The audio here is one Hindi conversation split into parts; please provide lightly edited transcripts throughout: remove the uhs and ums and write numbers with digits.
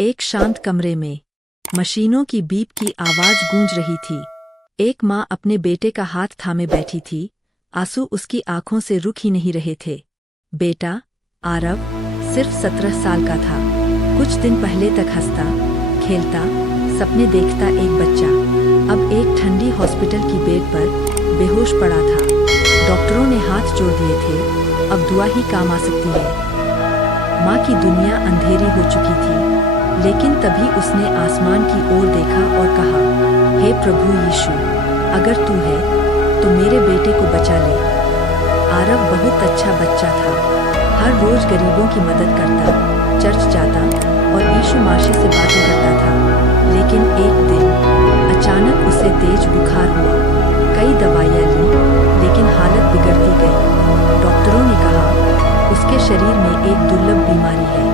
एक शांत कमरे में मशीनों की बीप की आवाज गूंज रही थी। एक माँ अपने बेटे का हाथ थामे बैठी थी, आंसू उसकी आंखों से रुक ही नहीं रहे थे। बेटा आरव सिर्फ 17 साल का था। कुछ दिन पहले तक हंसता खेलता सपने देखता एक बच्चा अब एक ठंडी हॉस्पिटल की बेड पर बेहोश पड़ा था। डॉक्टरों ने हाथ जोड़ दिए थे, अब दुआ ही काम आ सकती है। माँ की दुनिया अंधेरी हो चुकी थी, लेकिन तभी उसने आसमान की ओर देखा और कहा, हे प्रभु यीशु, अगर तू है तो मेरे बेटे को बचा ले। आरव बहुत अच्छा बच्चा था, हर रोज गरीबों की मदद करता, चर्च जाता और यीशु माशी से बातें करता था। लेकिन एक दिन अचानक उसे तेज बुखार हुआ। कई दवाइयाँ ली, लेकिन हालत बिगड़ती गई। डॉक्टरों ने कहा उसके शरीर में एक दुर्लभ बीमारी है,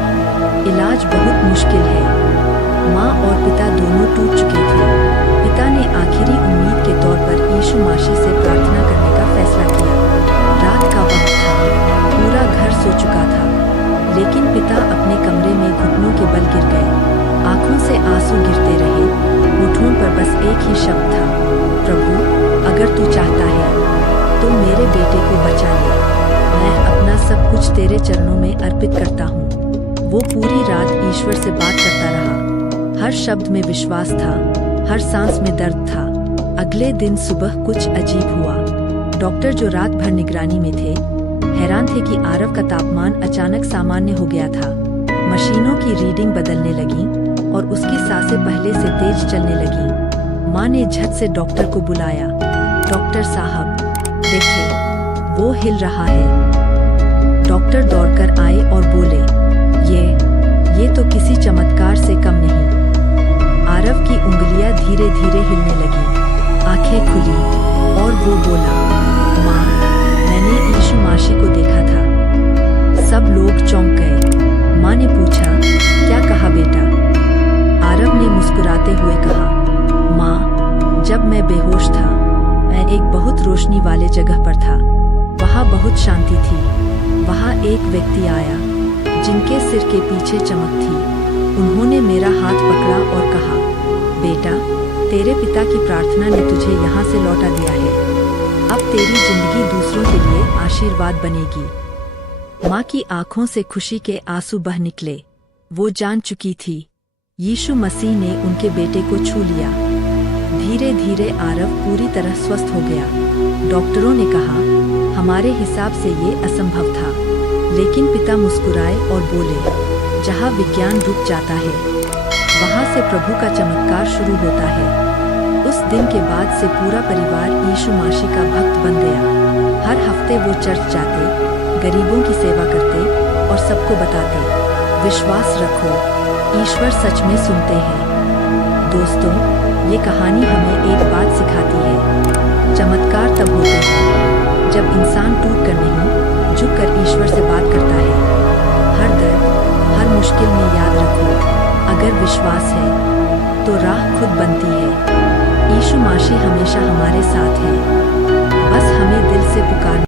इलाज बहुत मुश्किल है। माँ और पिता दोनों टूट चुके थे। पिता ने आखिरी उम्मीद के तौर पर यीशु माशी से प्रार्थना करने का फैसला किया। रात का वक्त था, पूरा घर सो चुका था, लेकिन पिता अपने कमरे में घुटनों के बल गिर गए। आंखों से आंसू गिरते रहे, होठों पर बस एक ही शब्द था, प्रभु अगर तू चाहता है तो मेरे बेटे को बचा ले। मैं अपना सब कुछ तेरे चरणों में अर्पित करता हूँ। वो पूरी रात ईश्वर से बात करता रहा। हर शब्द में विश्वास था, हर सांस में दर्द था। अगले दिन सुबह कुछ अजीब हुआ। डॉक्टर जो रात भर निगरानी में थे, हैरान थे कि आरव का तापमान अचानक सामान्य हो गया था। मशीनों की रीडिंग बदलने लगी और उसकी सांसें पहले से तेज चलने लगी। माँ ने झट से डॉक्टर को बुलाया। डॉक्टर साहब देखिए, वो हिल रहा है। डॉक्टर दौड़कर आए और बोले, ये तो किसी चमत्कार से कम नहीं। आरव की उंगलियां धीरे धीरे हिलने लगी, आंखें खुली और वो बोला, माँ मैंने यीशु माशी को देखा था। सब लोग चौंक गए। माँ ने पूछा, क्या कहा बेटा? आरव ने मुस्कुराते हुए कहा, माँ जब मैं बेहोश था, मैं एक बहुत रोशनी वाले जगह पर था। वहाँ बहुत शांति थी। वहाँ एक व्यक्ति आया जिनके सिर के पीछे चमक थी। उन्होंने मेरा हाथ पकड़ा और कहा, बेटा तेरे पिता की प्रार्थना ने तुझे यहाँ से लौटा दिया है। अब तेरी जिंदगी दूसरों के लिए आशीर्वाद बनेगी। माँ की आंखों से खुशी के आंसू बह निकले। वो जान चुकी थी यीशु मसीह ने उनके बेटे को छू लिया। धीरे धीरे आरव पूरी तरह स्वस्थ हो गया। डॉक्टरों ने कहा, हमारे हिसाब से ये असंभव था, लेकिन पिता मुस्कुराए और बोले, जहाँ विज्ञान रुक जाता है, वहाँ से प्रभु का चमत्कार शुरू होता है। उस दिन के बाद से पूरा परिवार यीशु माशी का भक्त बन गया। हर हफ्ते वो चर्च जाते, गरीबों की सेवा करते और सबको बताते, विश्वास रखो, ईश्वर सच में सुनते हैं। दोस्तों, ये कहानी हमें एक बात सिखाती है, चमत्कार तब होते हैं जब इंसान टूट कर नहीं, झुक कर ईश्वर से बात करता है। हर दर्द, हर मुश्किल में याद रखो, अगर विश्वास है तो राह खुद बनती है। यीशु माशी हमेशा हमारे साथ है, बस हमें दिल से पुकारना